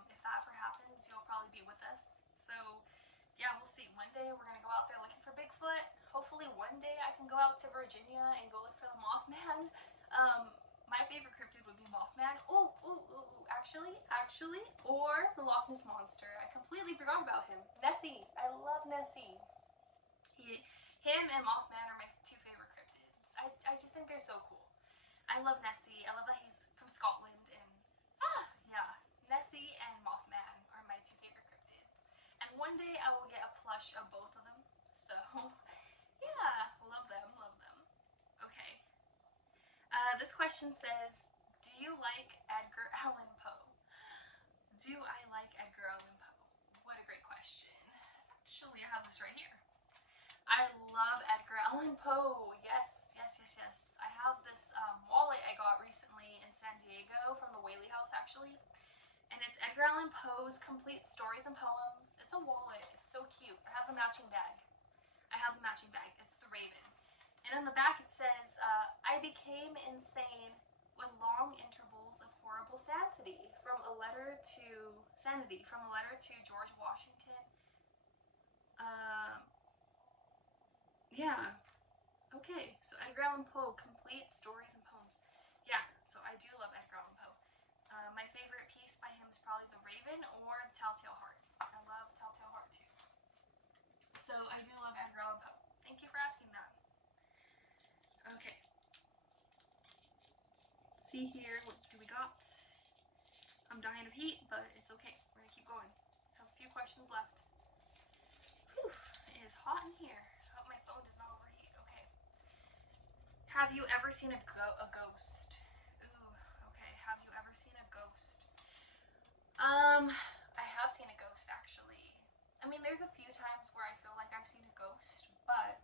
if that ever happens, you'll probably be with us. So yeah, we'll see. One day we're gonna go out there looking for Bigfoot. Hopefully one day I can go out to Virginia and go look for the Mothman. My favorite cryptid would be Mothman. Actually, or the Loch Ness Monster. I completely forgot about him. Nessie. I love Nessie. Him and Mothman are my two favorite cryptids. I just think they're so cool. I love Nessie. I love that he's from Scotland, and yeah, Nessie and Mothman are my two favorite cryptids. And one day I will get a plush of both of them. So yeah, love them. Okay. This question says, do you like Edgar Allan Poe? Do I like Edgar Allan Poe? What a great question. Actually, I have this right here. I love Edgar Allan Poe. Yes. I have this wallet I got recently in San Diego from the Whaley House, actually. And it's Edgar Allan Poe's Complete Stories and Poems. It's a wallet. It's so cute. I have the matching bag. It's the Raven. And on the back it says, I became insane with long intervals of horrible sanity. From a letter to George Washington. Yeah. Okay, so Edgar Allan Poe, Complete Stories and Poems. Yeah, so I do love Edgar Allan Poe. My favorite piece by him is probably The Raven or Telltale Heart. I love Telltale Heart too. So I do love Edgar Allan Poe. Thank you for asking that. Okay. See here, what do we got? I'm dying of heat, but it's okay. We're gonna keep going. Have a few questions left. Whew, it is hot in here. I hope my phone does not overheat. Okay. Have you ever seen a ghost? Ooh, okay. Have you ever seen a ghost? I have seen a ghost, actually. I mean, there's a few times where I feel like I've seen a ghost, but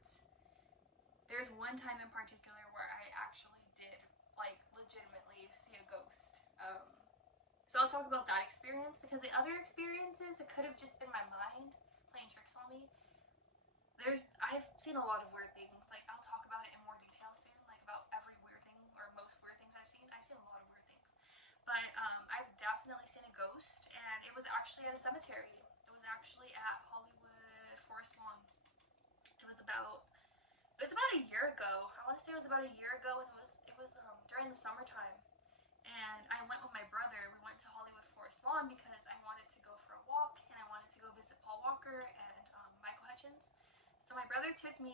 there's one time in particular where I actually did, like, legitimately see a ghost. So I'll talk about that experience, because the other experiences, it could have just been my mind playing tricks on me. I've seen a lot of weird things. Like, I'll talk about it in more detail soon, like about every weird thing, or most weird things I've seen. I've seen a lot of weird things. But I've definitely seen a ghost, and it was actually at a cemetery. It was actually at Hollywood Forest Lawn. It was about a year ago. I want to say it was about a year ago, and it was during the summertime. and I went with my brother. We went to Hollywood Forest Lawn because I wanted to go for a walk, and I wanted to go visit Paul Walker and Michael Hutchins. So my brother took me,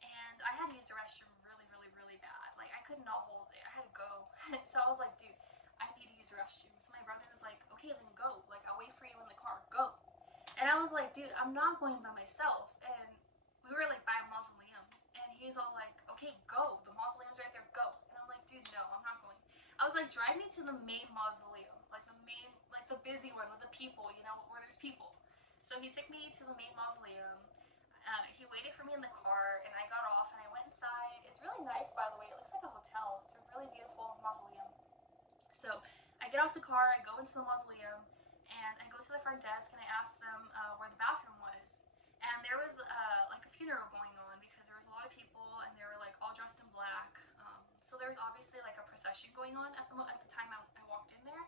and I had to use the restroom really, really, really bad. Like, I could not hold it. I had to go. So I was like, dude, I need to use the restroom. So my brother was like, okay, then go. Like, I'll wait for you in the car. Go. And I was like, dude, I'm not going by myself. And we were like by a mausoleum. And he's all like, okay, go. The mausoleum's right there. Go. And I'm like, dude, no, I'm not going. I was like, drive me to the main mausoleum. Like the busy one with the people, you know, where there's people. So he took me to the main mausoleum. He waited for me in the car, and I got off, and I went inside. It's really nice, by the way. It looks like a hotel. It's a really beautiful mausoleum. So I get off the car, I go into the mausoleum, and I go to the front desk, and I ask them where the bathroom was. And there was like a funeral going on because there was a lot of people, and they were like all dressed in black. So there was obviously like a procession going on at the time I walked in there.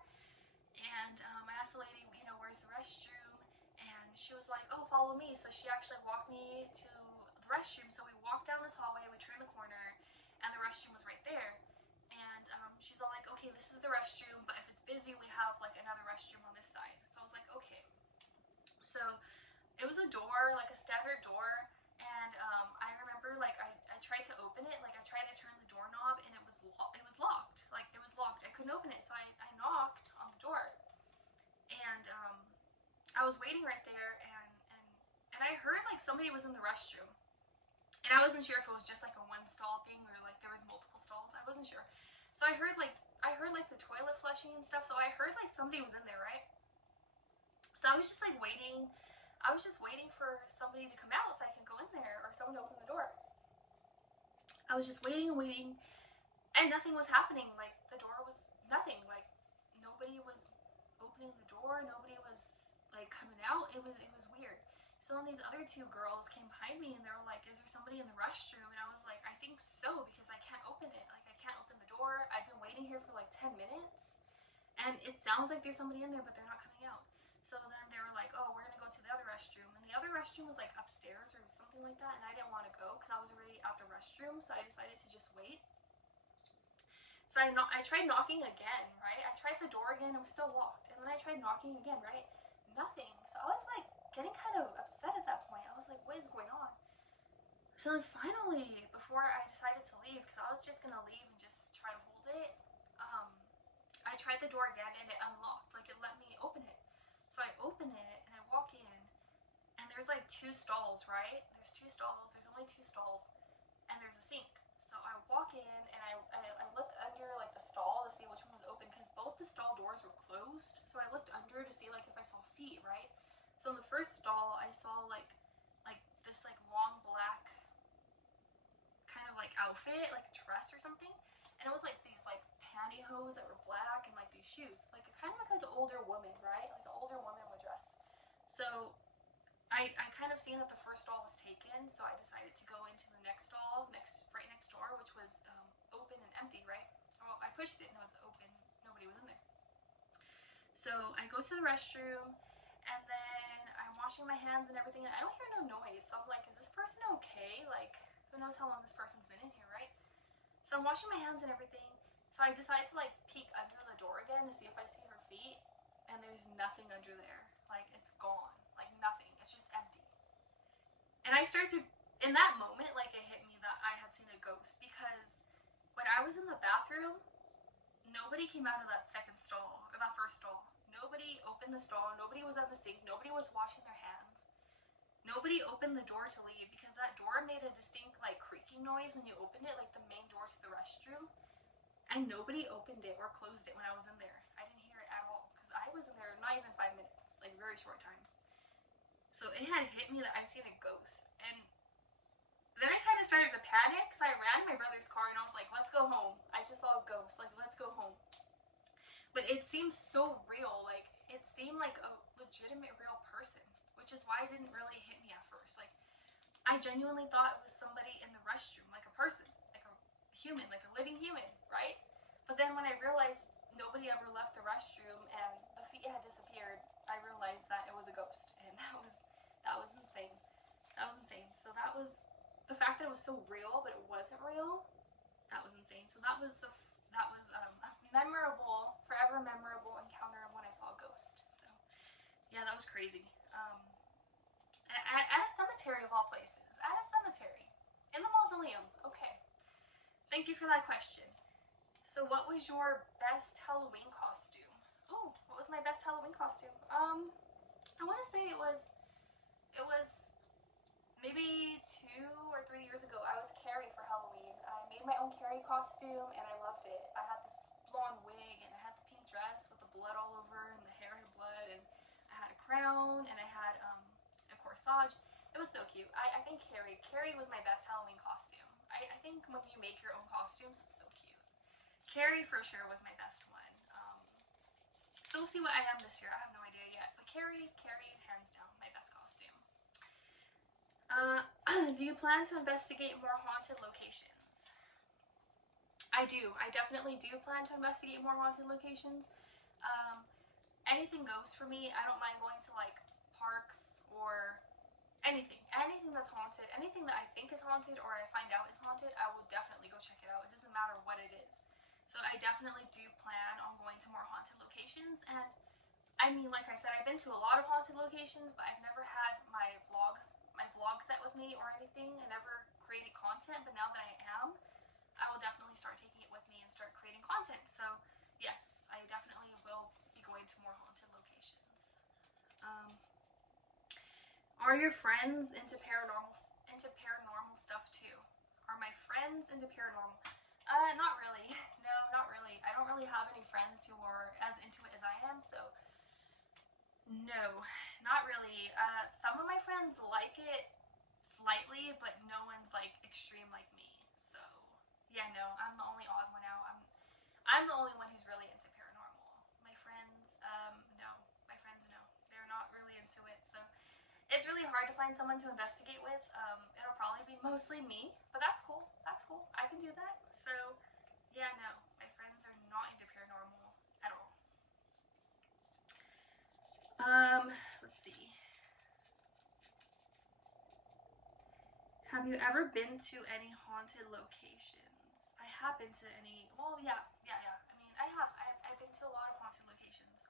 And I asked the lady, you know, where's the restroom? And she was like, oh, follow me. So she actually walked me to the restroom. So we walked down this hallway, we turned the corner, and the restroom was right there. And she's all like, okay, this is the restroom, but if it's busy, we have like another restroom on this side. So I was like, okay. So it was a door, like a staggered door, and I remember like I tried to open it, like I tried to turn the doorknob, and it was locked. Like it was locked. I couldn't open it, so I knocked on the door, and I was waiting right there, and I heard like somebody was in the restroom, and I wasn't sure if it was just like a one stall thing or like there was multiple stalls. I wasn't sure. So I heard like the toilet flushing and stuff. So I heard like somebody was in there, right? So I was just like waiting. I was just waiting for somebody to come out so I could go in there or someone to open the door. I was just waiting and waiting, and nothing was happening. Like the door was nothing. Like nobody was opening the door. Nobody was like coming out. It was weird. So then these other two girls came behind me, and they were like, is there somebody in the restroom? And I was like, I think so, because I can't open it. Like I can't open the door. I've been waiting here for like 10 minutes, and it sounds like there's somebody in there, but they're not coming out. So then they were like, oh, we're gonna go to the other restroom, and the other restroom was like upstairs or something like that, and I didn't want to go because I was already at the restroom, so I decided to just wait. So I tried knocking again, right? I tried the door again, it was still locked, and then I tried knocking again, right? Nothing. So I was like getting kind of upset at that point. I was like, what is going on? So then finally, before I decided to leave, because I was just gonna leave and just try to hold it, I tried the door again, and it unlocked. Like it let me open it. So I open it and I walk in, and there's like two stalls, right? There's two stalls. There's only two stalls, and there's a sink. So I walk in and I look under like the stall to see which one was open because both the stall doors were closed. So I looked under to see like if I saw feet, right? So in the first stall I saw like this like long black kind of like outfit, like a dress or something, and it was like these like pantyhose that were black and like these shoes, like it kind of looked like an older woman, right? Like an older woman would dress. So I kind of seen that the first stall was taken, so I decided to go into the next stall, right next door, which was open and empty, right? Well, I pushed it and it was open. Nobody was in there. So I go to the restroom, and then I'm washing my hands and everything, and I don't hear no noise. So I'm like, is this person okay? Like, who knows how long this person's been in here, right? So I'm washing my hands and everything. So I decide to like peek under the door again to see if I see her feet, and there's nothing under there. Like it's gone. Like nothing. It's just empty. And I start to, in that moment, like it hit me that I had seen a ghost, because when I was in the bathroom, nobody came out of that second stall, or that first stall. Nobody opened the stall. Nobody was at the sink. Nobody was washing their hands. Nobody opened the door to leave, because that door made a distinct like creaking noise when you opened it, like the main door to the restroom. And nobody opened it or closed it when I was in there. I didn't hear it at all, because I was in there not even 5 minutes, like very short time. So it had hit me that I seen a ghost, and then I kind of started to panic, so I ran to my brother's car and I was like, let's go home. I just saw a ghost, like let's go home. But it seemed so real, like it seemed like a legitimate real person, which is why it didn't really hit me at first. Like I genuinely thought it was somebody in the restroom, like a person, like a human, like a living human, right? But then when I realized nobody ever left the restroom and the feet had disappeared, I realized that it was a ghost, and that was insane. That was insane. So that was the fact that it was so real, but it wasn't real. That was insane. So that was a memorable never memorable encounter when I saw a ghost. So yeah, that was crazy. At a cemetery of all places. At a cemetery. In the mausoleum. Okay. Thank you for that question. So what was your best Halloween costume? Oh, what was my best Halloween costume? I want to say it was maybe 2 or 3 years ago. I was Carrie for Halloween. I made my own Carrie costume and I loved it. I had this blonde wig and I had the pink dress with the blood all over and the hair had blood, and I had a crown and I had a corsage. It was so cute. I think Carrie was my best Halloween costume. I think when you make your own costumes, it's so cute. Carrie for sure was my best one. So we'll see what I am this year. I have no idea yet. But Carrie, hands down, my best costume. Do you plan to investigate more haunted locations? I do. I definitely do plan to investigate more haunted locations. Anything goes for me. I don't mind going to like parks or anything that's haunted, anything that I think is haunted or I find out is haunted, I will definitely go check it out. It doesn't matter what it is. So I definitely do plan on going to more haunted locations. And I mean, like I said, I've been to a lot of haunted locations, but I've never had my vlog set with me or anything. I never created content, but now that I am, I will definitely start taking it with me and start creating content. So yes, I definitely will be going to more haunted locations. Are your friends into paranormal stuff too? Are my friends into paranormal? Not really. No, not really. I don't really have any friends who are as into it as I am, so no, not really. Some of my friends like it slightly, but no one's like extreme like me. So yeah, no, I'm the only odd one out. I'm the only one who's really into paranormal. My friends, no. My friends, no. They're not really into it, so it's really hard to find someone to investigate with. It'll probably be mostly me, but that's cool. That's cool. I can do that. So yeah, no, my friends are not into paranormal at all. Let's see. Have you ever been to any haunted locations? I have been to any. Well, yeah. I mean, I have. I've been to a lot of haunted locations.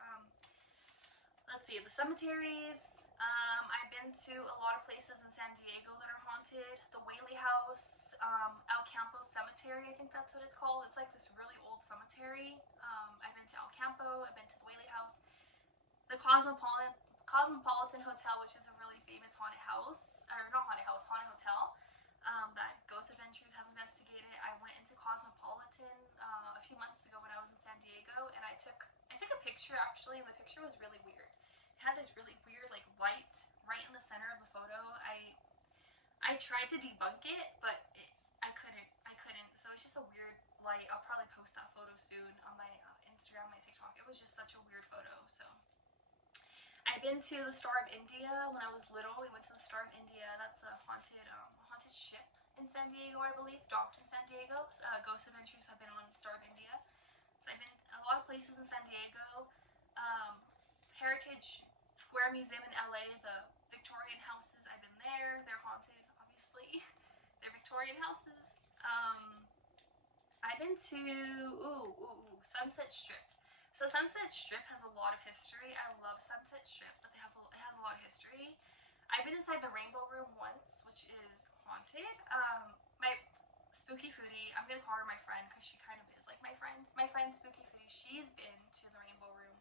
Let's see, the cemeteries. I've been to a lot of places in San Diego that are haunted. The Whaley House, El Campo Cemetery, I think that's what it's called. It's like this really old cemetery. I've been to El Campo. I've been to the Whaley House. The Cosmopolitan Hotel, which is a really famous haunted house, or not haunted house, haunted hotel, that Ghost Adventures have investigated. I went into Cosmopolitan a few months ago when I was in San Diego, and I took a picture actually, and the picture was really weird. It had this really weird like light right in the center of the photo. I tried to debunk it, but I couldn't. So it's just a weird light. I'll probably post that photo soon on my Instagram, my TikTok. It was just such a weird photo. So I've been to the Star of India when I was little. We went to the Star of India. That's a haunted ship in San Diego, I believe, docked in San Diego. Ghost Adventures have been on Star of India. So I've been a lot of places in San Diego. Heritage Square Museum in LA, the Victorian houses, I've been there. They're haunted, obviously. They're Victorian houses. I've been to Sunset Strip. So Sunset Strip has a lot of history. I love Sunset Strip, but it has a lot of history. I've been inside the Rainbow Room once, which is haunted. My Spooky Foodie, I'm gonna call her my friend because she kind of is like my friend. My friend Spooky Foodie, she's been to the Rainbow Room,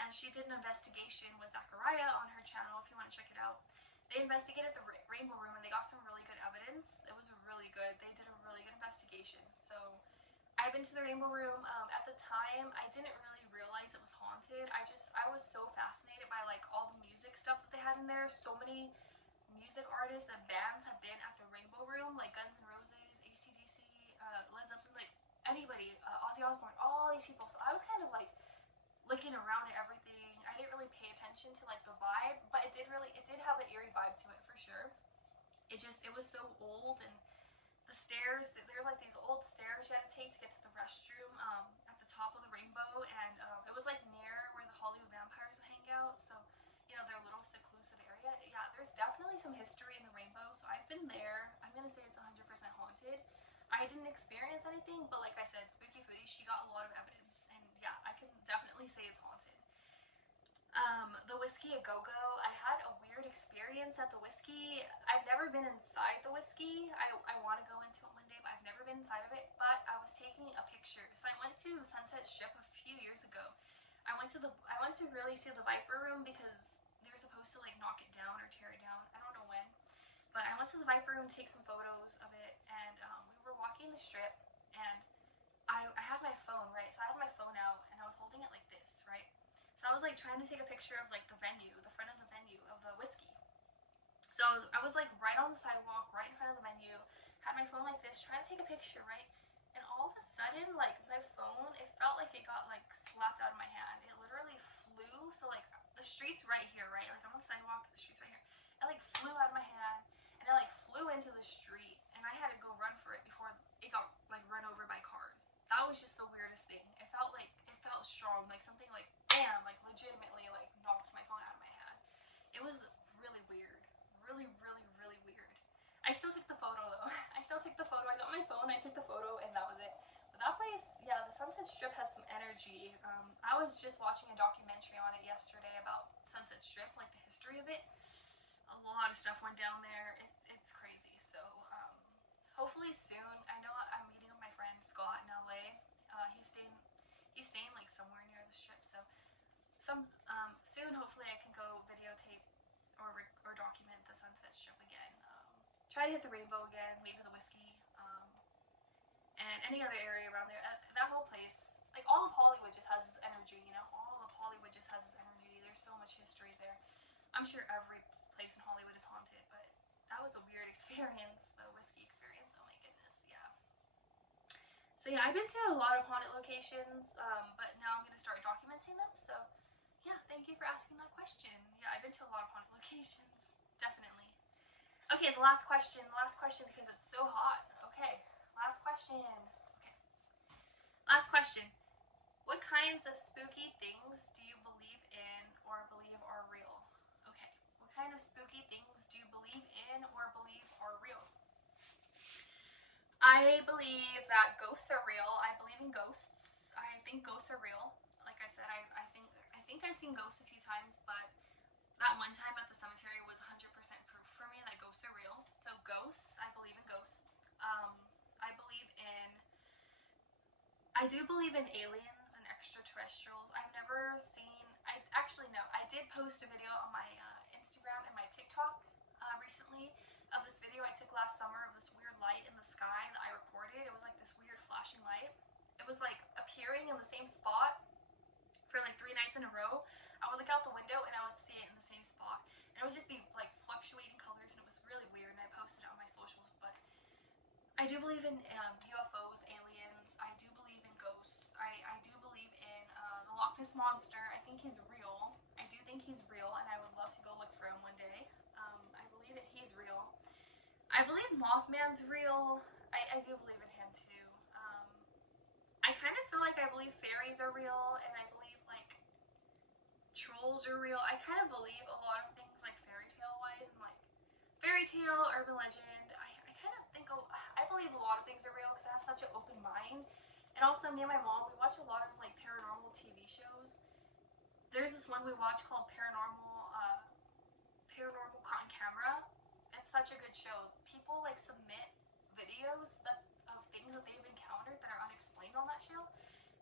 and she did an investigation with Zachariah on her channel. If you want to check it out, they investigated the Rainbow Room and they got some really good evidence. It was really good. They did a really good investigation. So I've been to the Rainbow Room. At the time, I didn't really realize it was haunted. I was so fascinated by like all the music stuff that they had in there. So many music artists and bands have been at the Rainbow Room, like Guns N' Roses, AC/DC, Led Zeppelin, like anybody, Ozzy Osbourne, all these people. So I was kind of like looking around at everything. I didn't really pay attention to like the vibe, but it did have an eerie vibe to it for sure. It was so old, and the stairs, there's like these old stairs you had to take to get to the restroom at the top of the rainbow, and it was like near where the Hollywood vampires would hang out, so their little seclusive area. Yeah, there's definitely some history in the rainbow, so I've been there. I'm gonna say it's 100% haunted. I didn't experience anything, but like I said, Spooky Foodie, she got a lot of evidence, and yeah, I can definitely definitely say it's haunted. The Whiskey A Go-Go, I had a weird experience at the Whiskey. I've never been inside the Whiskey. I want to go into it one day, but I've never been inside of it. But I was taking a picture. So I went to Sunset Strip a few years ago. I went to really see the Viper Room because they were supposed to like knock it down or tear it down. I don't know when. But I went to the Viper Room to take some photos of it, and we were walking the strip, and I had my phone, right? So I had my phone out, and I was holding it like this, right? So I was like trying to take a picture of like the venue, the front of the venue of the Whiskey. So I was like right on the sidewalk, right in front of the venue, had my phone like this, trying to take a picture, right? And all of a sudden, like my phone, it felt like it got like slapped out of my hand. It literally flew. So like the street's right here, right? Like I'm on the sidewalk, the street's right here. It like flew out of my hand, and it like flew into the street, and I had to go run for it before it got like run over by cars. That was just the weirdest thing. It felt strong, like something like bam, like legitimately like knocked my phone out of my hand. It was really weird, really, really, really weird. I still took the photo though. I still took the photo. I got my phone, I took the photo, and that was it. But that place, yeah, the Sunset Strip has some energy. I was just watching a documentary on it yesterday about Sunset Strip, like the history of it. A lot of stuff went down there. It's crazy. So hopefully soon. I know I'm meeting with my friend Scott in LA. He's staying like somewhere near the strip. So soon, hopefully, I can go videotape or document the Sunset Strip again. Try to hit the Rainbow again, maybe the Whiskey, and any other area around there. That whole place, like all of Hollywood, just has this energy. You know, all of Hollywood just has this energy. There's so much history there. I'm sure every place in Hollywood is haunted, but that was a weird experience. The Whiskey experience. Oh my goodness, yeah. So yeah, I've been to a lot of haunted locations, but now I'm gonna start documenting them. So yeah, thank you for asking that question. Yeah, I've been to a lot of haunted locations, definitely. Okay, the last question because it's so hot. Okay, last question. Okay, last question. What kinds of spooky things do you believe in or believe are real? Okay, what kind of spooky things do you believe in or believe are real? I believe that ghosts are real. I believe in ghosts. I think ghosts are real. Like I said, I think I've seen ghosts a few times, but that one time at the cemetery was 100% proof for me that ghosts are real. So ghosts, I believe in ghosts. I do believe in aliens and extraterrestrials. I've never seen. I did post a video on my Instagram and my TikTok recently of this video I took last summer of this weird light in the sky that I recorded. It was like this weird flashing light. It was like appearing in the same spot for like 3 nights in a row. I would look out the window and I would see it in the same spot. And it would just be like fluctuating colors, and it was really weird, and I posted it on my socials. But I do believe in UFOs, aliens. I do believe in ghosts. I do believe in the Loch Ness Monster. I think he's real. I do think he's real, and I would love to go look for him one day. I believe that he's real. I believe Mothman's real. I do believe in him too. I kind of feel like I believe fairies are real, and I believe like trolls are real. I kind of believe a lot of things like fairy tale wise, and like fairy tale, urban legend. I kind of think I believe a lot of things are real because I have such an open mind. And also, me and my mom, we watch a lot of like paranormal TV shows. There's this one we watch called Paranormal Caught on Camera. It's such a good show. People like submit videos of things that they've encountered that are unexplained on that show.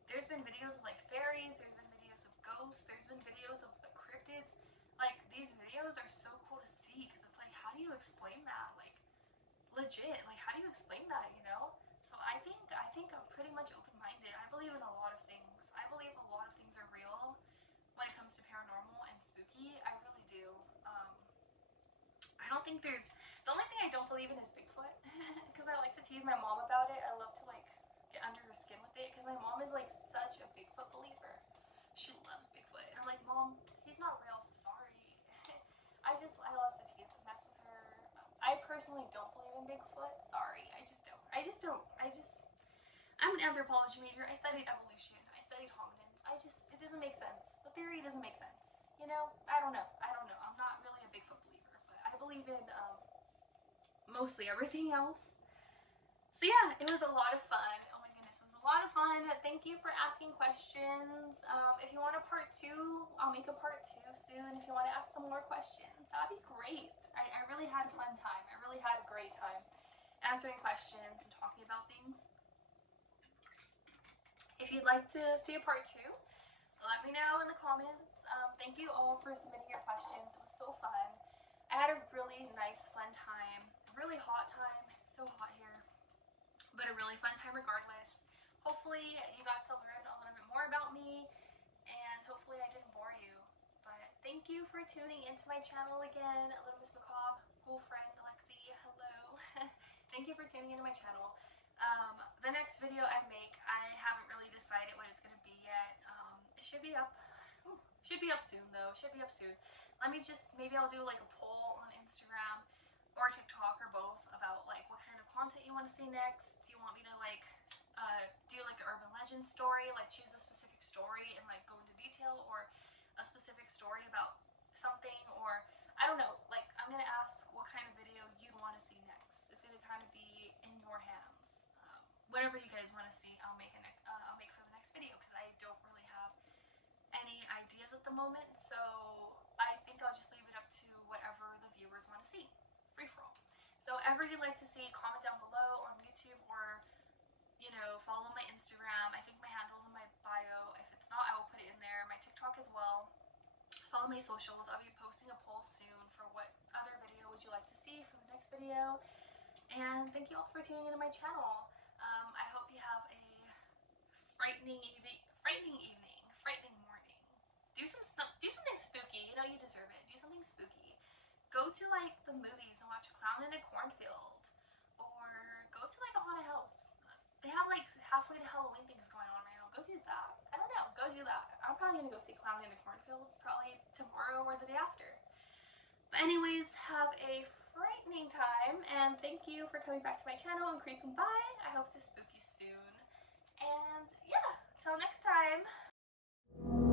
There's been videos of like fairies. There's been videos of ghosts. There's been videos of like cryptids. Like these videos are so cool to see because it's like, how do you explain that? Like legit. Like how do you explain that? You know? So I think I'm pretty much open-minded. I believe in a lot of things. I believe a lot of things are real when it comes to paranormal and spooky. I really do. I don't think there's. The only thing I don't believe in is Bigfoot because I like to tease my mom about it. I love to like get under her skin with it because my mom is like such a Bigfoot believer. She loves Bigfoot, and I'm like, Mom, he's not real. Sorry. I love to tease and mess with her. I personally don't believe in Bigfoot. Sorry, I just don't. I'm an anthropology major. I studied evolution. I studied hominids. It doesn't make sense. The theory doesn't make sense. You know? I don't know. I'm not really a Bigfoot believer, but I believe in mostly everything else. So yeah, it was a lot of fun. Oh my goodness, it was a lot of fun. Thank you for asking questions. If you want a part 2, I'll make a part 2 soon. If you want to ask some more questions, that'd be great. I really had a fun time. I really had a great time answering questions and talking about things. If you'd like to see a part 2, let me know in the comments. Thank you all for submitting your questions. It was so fun. I had a really nice, fun time. A really hot time. It's so hot here. But a really fun time regardless. Hopefully you got to learn a little bit more about me, and hopefully I didn't bore you. But thank you for tuning into my channel again. Little Miss Macabre, girlfriend, Alexi, hello. Thank you for tuning into my channel. The next video I make, I haven't really decided what it's going to be yet. It should be up. Ooh, should be up soon though. Should be up soon. Maybe I'll do like a poll on Instagram or TikTok or both about like what kind of content you want to see next. Do you want me to like do like an urban legend story, like choose a specific story and like go into detail, or a specific story about something, or I don't know, like I'm gonna ask what kind of video you'd want to see next. It's gonna kind of be in your hands. Whatever you guys want to see, I'll make for the next video, because I don't really have any ideas at the moment, so I think I'll just leave it up to whatever the viewers want to see. Free for all. So whatever you'd like to see, comment down below on YouTube, or follow my Instagram. I think my handle's in my bio. If it's not, I will put it in there. My TikTok as well. Follow my socials. I'll be posting a poll soon for what other video would you like to see for the next video. And thank you all for tuning into my channel. I hope you have a frightening evening, frightening morning. Do something spooky. You deserve it. Do something spooky. Go to like the movies and watch Clown in a Cornfield, or go to like a haunted house. They have like halfway to Halloween things going on right now. Go do that. I don't know. Go do that. I'm probably gonna go see Clown in a Cornfield probably tomorrow or the day after. But anyways, have a frightening time, and thank you for coming back to my channel and creeping by. I hope to spook you soon. And yeah, till next time.